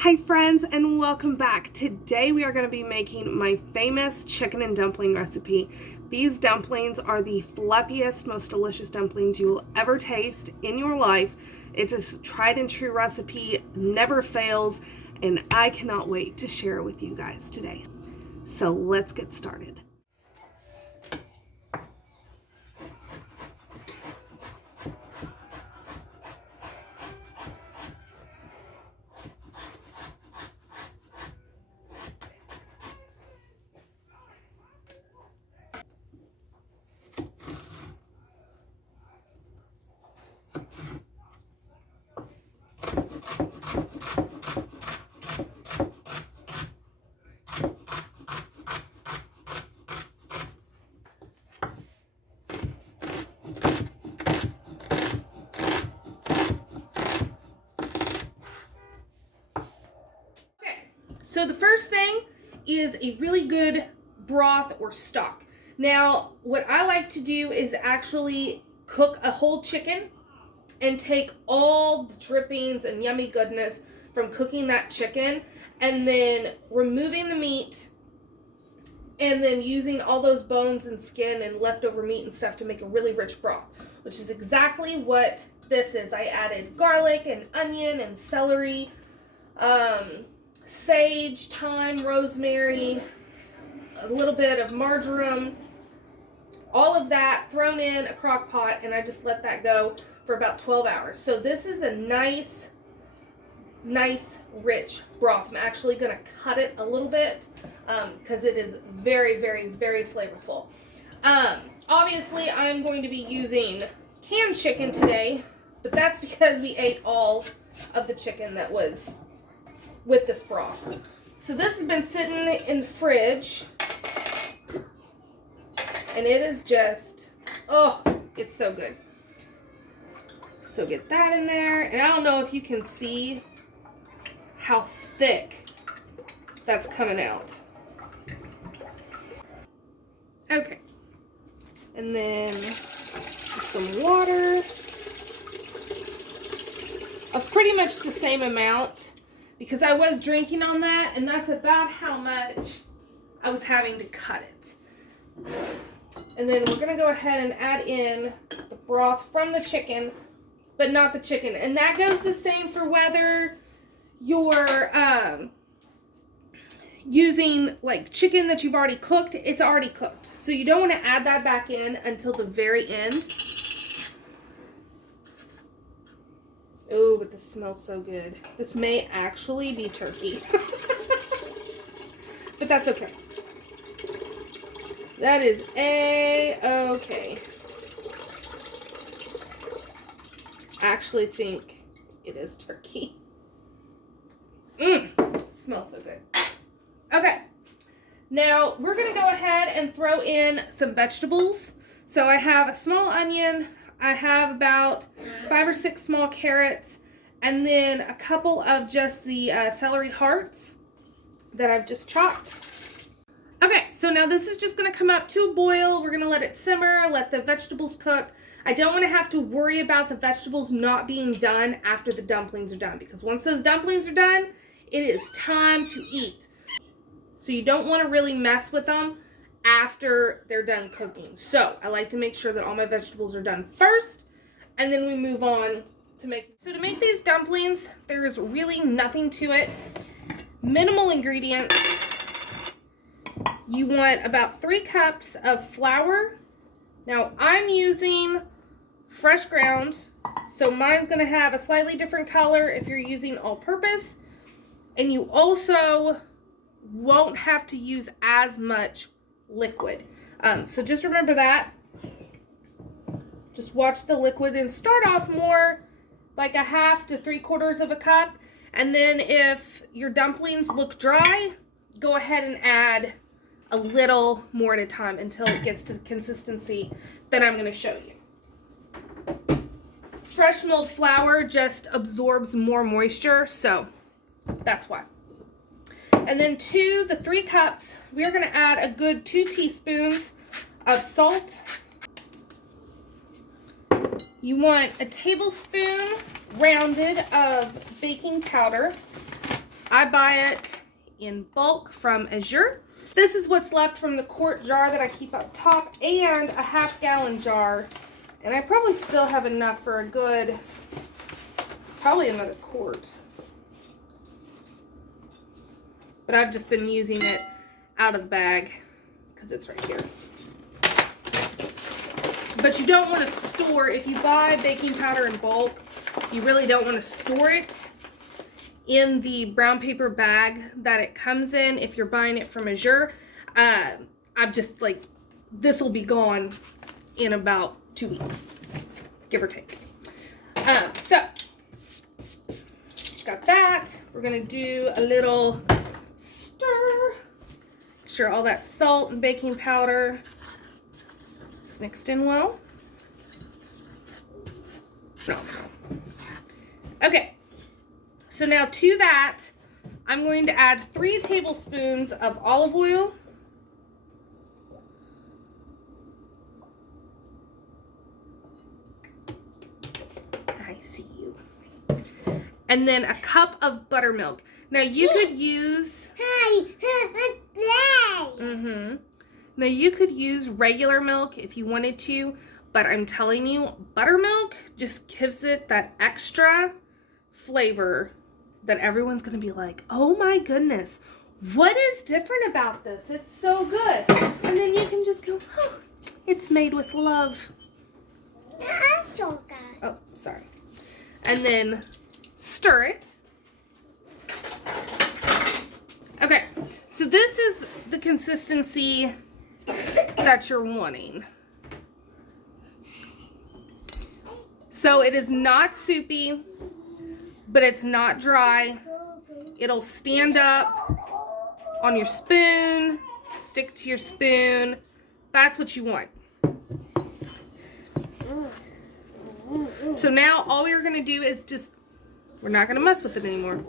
Hi friends, and welcome back. Today we are going to be making my famous chicken and dumpling recipe. These dumplings are the fluffiest, most delicious dumplings you will ever taste in your life. It's a tried and true recipe, never fails, and I cannot wait to share it with you guys today. So let's get started. So the first thing is a really good broth or stock. Now, what I like to do is actually cook a whole chicken and take all the drippings and yummy goodness from cooking that chicken and then removing the meat and then using all those bones and skin and leftover meat and stuff to make a really rich broth, which is exactly what this is. I added garlic and onion and celery, sage, thyme, rosemary, a little bit of marjoram, all of that thrown in a crock pot, and I just let that go for about 12 hours. So this is a nice rich broth. I'm actually going to cut it a little bit because it is very, very, very flavorful. Obviously, I'm going to be using canned chicken today, but that's because we ate all of the chicken that was with this broth. So this has been sitting in the fridge and it is just, oh, it's so good. So get that in there, and I don't know if you can see how thick that's coming out. Okay, and then some water of pretty much the same amount, because I was drinking on that, and that's about how much I was having to cut it. And then we're going to go ahead and add in the broth from the chicken, but not the chicken. And that goes the same for whether you're using like chicken that you've already cooked. It's already cooked. So you don't want to add that back in until the very end. Oh, but this smells so good. This may actually be turkey. But that's okay. That is A-okay. I actually think it is turkey. Smells so good. Okay. Now, we're going to go ahead and throw in some vegetables. So I have a small onion. I have about 5 or 6 small carrots, and then a couple of just the celery hearts that I've just chopped. Okay, so now this is just going to come up to a boil. We're going to let it simmer, let the vegetables cook. I don't want to have to worry about the vegetables not being done after the dumplings are done, because once those dumplings are done, it is time to eat. So you don't want to really mess with them after they're done cooking. So I like to make sure that all my vegetables are done first, and then we move on to make. So to make these dumplings, there's really nothing to it. Minimal ingredients. You want about 3 cups of flour. Now I'm using fresh ground, so mine's going to have a slightly different color if you're using all-purpose, and you also won't have to use as much liquid. So just remember that. Just watch the liquid and start off more like a 1/2 to 3/4 of a cup, and then if your dumplings look dry, go ahead and add a little more at a time until it gets to the consistency that I'm going to show you. Fresh milled flour just absorbs more moisture, so that's why. And then to the 3 cups, we're going to add a good 2 teaspoons of salt. You want a tablespoon rounded of baking powder. I buy it in bulk from Azure. This is what's left from the quart jar that I keep up top, and a half-gallon jar. And I probably still have enough for a good, probably another quart. But I've just been using it out of the bag because it's right here. But you don't want to store, if you buy baking powder in bulk, you really don't want to store it in the brown paper bag that it comes in if you're buying it from Azure. I've just like, this will be gone in about 2 weeks, give or take. So, got that. We're gonna do a little stir. Make sure all that salt and baking powder is mixed in well. No. Okay. So now to that, I'm going to add 3 tablespoons of olive oil. I see you. And then a cup of buttermilk. Now you could use... Now you could use regular milk if you wanted to, but I'm telling you, buttermilk just gives it that extra flavor that everyone's going to be like, oh my goodness, what is different about this? It's so good. And then you can just go, oh, it's made with love. Oh, sorry. And then stir it. Okay, so this is the consistency that you're wanting. So it is not soupy, but it's not dry. It'll stand up on your spoon, stick to your spoon. That's what you want. So now all we're gonna do is just, we're not gonna mess with it anymore.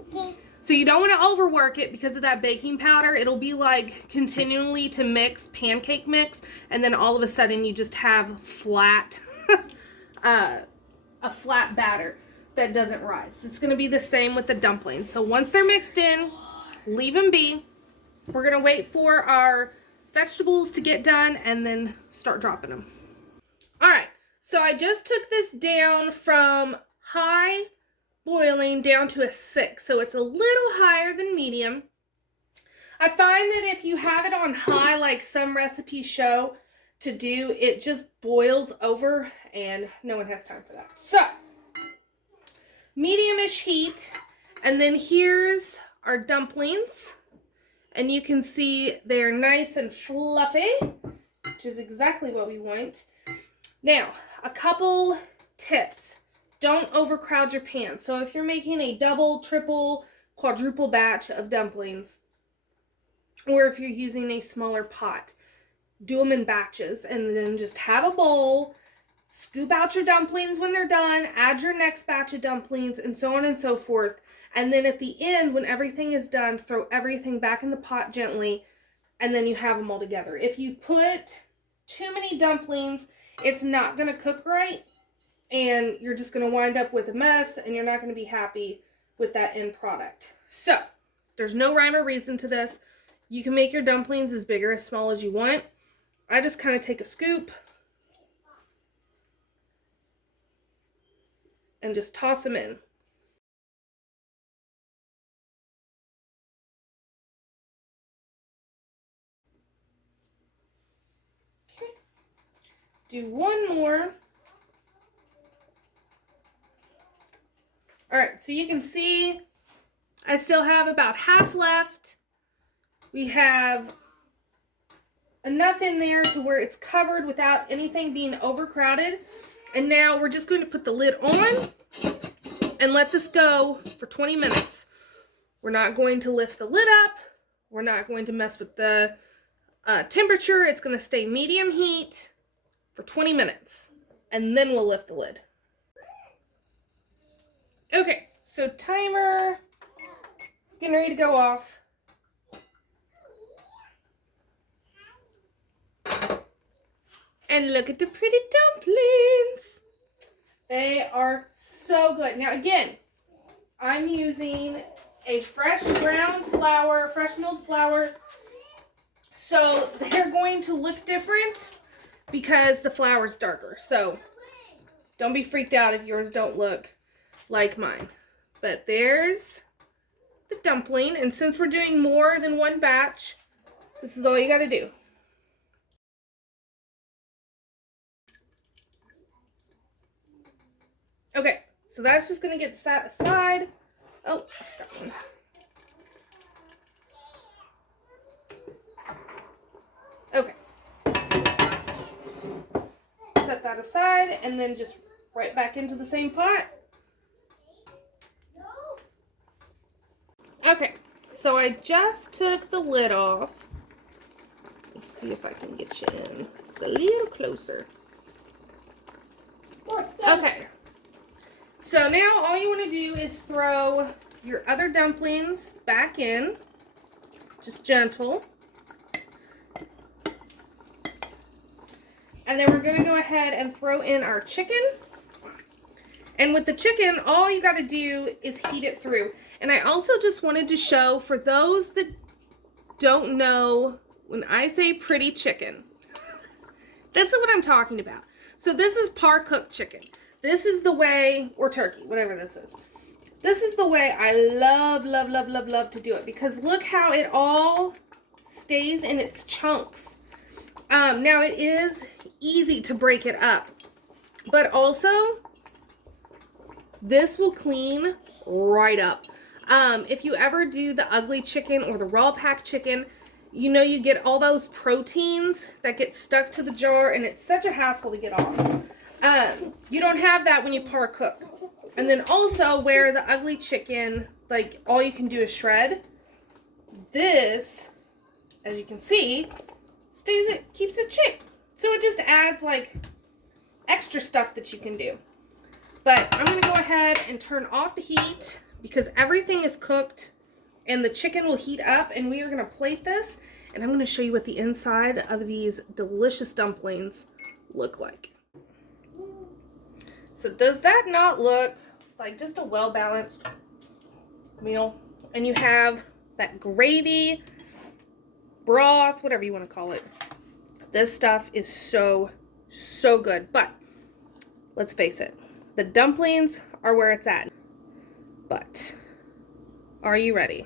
So you don't want to overwork it because of that baking powder. It'll be like continually to mix, pancake mix, and then all of a sudden you just have flat, a flat batter that doesn't rise. It's going to be the same with the dumplings. So once they're mixed in, leave them be. We're going to wait for our vegetables to get done and then start dropping them. All right, so I just took this down from high boiling down to a 6, so it's a little higher than medium. I find that if you have it on high, like some recipes show to do, it just boils over and no one has time for that. So, medium-ish heat, and then here's our dumplings, and you can see they're nice and fluffy, which is exactly what we want. Now, a couple tips. Don't overcrowd your pan. So if you're making a double, triple, quadruple batch of dumplings, or if you're using a smaller pot, do them in batches and then just have a bowl, scoop out your dumplings when they're done, add your next batch of dumplings, and so on and so forth. And then at the end, when everything is done, throw everything back in the pot gently, and then you have them all together. If you put too many dumplings, it's not going to cook right. And you're just going to wind up with a mess, and you're not going to be happy with that end product. So, there's no rhyme or reason to this. You can make your dumplings as big or as small as you want. I just kind of take a scoop and just toss them in. Okay. Do one more. All right, so you can see I still have about half left. We have enough in there to where it's covered without anything being overcrowded. And now we're just going to put the lid on and let this go for 20 minutes. We're not going to lift the lid up. We're not going to mess with the temperature. It's going to stay medium heat for 20 minutes. And then we'll lift the lid. Okay, so timer is getting ready to go off. And look at the pretty dumplings. They are so good. Now again, I'm using a fresh ground flour, fresh milled flour. So they're going to look different because the flour's darker. So don't be freaked out if yours don't look like mine. But there's the dumpling. And since we're doing more than one batch, this is all you got to do. Okay, so that's just going to get set aside. Oh, that's got one. Okay. Set that aside and then just right back into the same pot. Okay, so I just took the lid off. Let's see if I can get you in just a little closer. Okay, so now all you want to do is throw your other dumplings back in, just gentle. And then we're going to go ahead and throw in our chicken. And with the chicken, all you got to do is heat it through. And I also just wanted to show, for those that don't know, when I say pretty chicken, this is what I'm talking about. So this is par-cooked chicken. This is the way, or turkey, whatever this is. This is the way I love, love, love, love, love to do it. Because look how it all stays in its chunks. Now it is easy to break it up, but also this will clean right up. If you ever do the ugly chicken or the raw pack chicken, you know you get all those proteins that get stuck to the jar, and it's such a hassle to get off. You don't have that when you par cook. And then also where the ugly chicken, like all you can do is shred, this, as you can see, keeps it chick. So it just adds like extra stuff that you can do. But I'm going to go ahead and turn off the heat because everything is cooked and the chicken will heat up, and we are going to plate this, and I'm going to show you what the inside of these delicious dumplings look like. So does that not look like just a well-balanced meal? And you have that gravy, broth, whatever you want to call it. This stuff is so, so good. But let's face it, the dumplings are where it's at. But are you ready?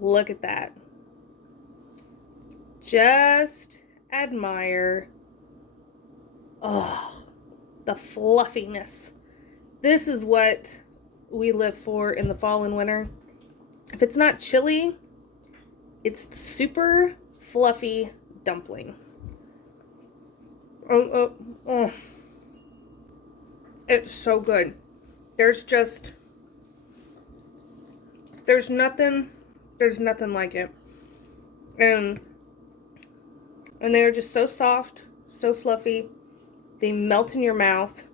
Look at that. Just admire. Oh, the fluffiness. This is what we live for in the fall and winter. If it's not chili, it's the super fluffy dumpling. Oh. It's so good. There's nothing like it. And they're just so soft, so fluffy. They melt in your mouth.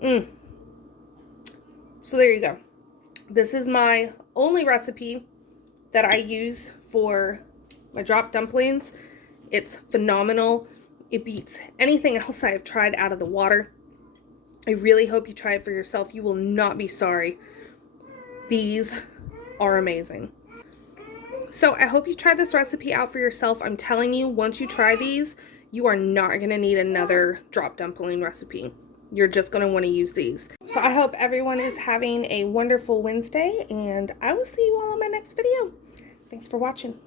So there you go. This is my only recipe that I use for my drop dumplings. It's phenomenal. It beats anything else I have tried out of the water. I really hope you try it for yourself. You will not be sorry. These are amazing. So I hope you try this recipe out for yourself. I'm telling you, once you try these, you are not going to need another drop dumpling recipe. You're just going to want to use these. So I hope everyone is having a wonderful Wednesday, and I will see you all in my next video. Thanks for watching.